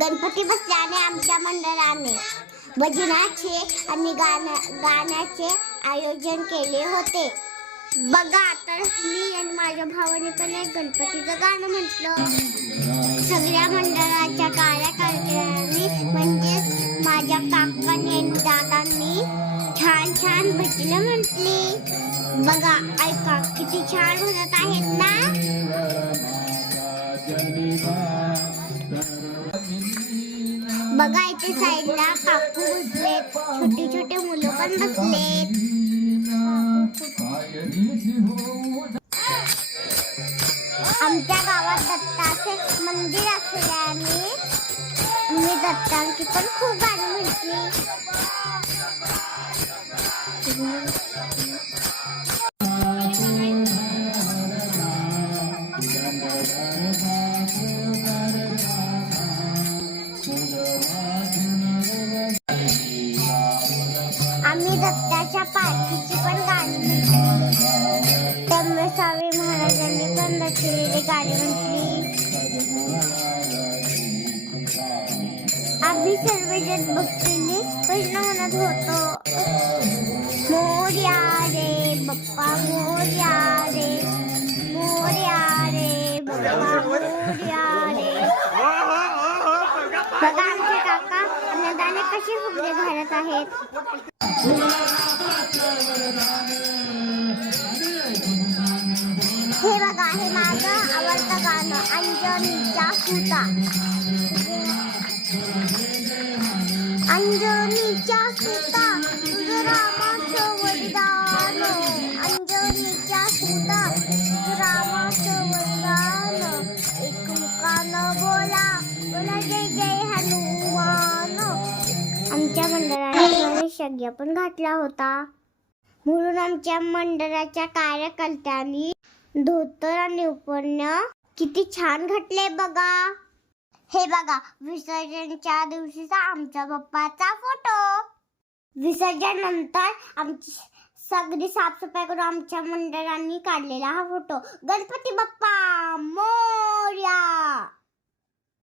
गणपती बसल्याने आमच्या मंडळाने भजनाचे आणि गाण्याचे आयोजन केले होते. बघा तर मी आणि माझ्या भावाने पण एक गणपतीचं गाणं म्हटलं. सगळ्या मंडळाच्या कार्यकर्त्यांनी म्हणजेच माझ्या काकांनी आणि दादांनी छान छान भजनं म्हटली. बघा ऐका किती छान म्हणत आहेत ना. बघा इथे साईडला काकू बसलेत, छोटे छोटे मुलं पण बसलेत. आमच्या गावात दत्ताचे मंदिर असल्याने मी दत्तांची पण खूप गाणी म्हटली. आम्ही दत्ताच्या पालखीची पण गाणी म्हटली. स्वामी महाराजांनी पण रचलेली गाणी म्हटली. आम्ही सर्वजण भक्तीने कृष्ण म्हणत होतो. मोरया रे बाप्पा मोरया रे, मोरया रे बाप्पा मोरया रे. बघा आमचे काका अन्नदाने कसे फुगडे घालत आहेत. हे बघा हे माझं आवडतं गाणं अंजनीच्या सुता. अंजनीच्या सुता तुझं रामाचं वरदान, अंजनीच्या सुता तुझं रामाचं वरदान. एकमुखानं बोला बोला जय जय हनुमान. आमच्या मंडळाने गणेश यज्ञ पण घातला होता. म्हणून आमच्या मंडळाच्या कार्यकर्त्यांनी धोतर आणि उपरणे किती छान घातले बघा. हे बघा विसर्जनच्या दिवशीचा आमच्या बाप्पाचा फोटो. विसर्जनानंतर आमची सगळी साफसफाई करून आमच्या मंडळांनी काढलेला हा फोटो. गणपती बाप्पा मोरया.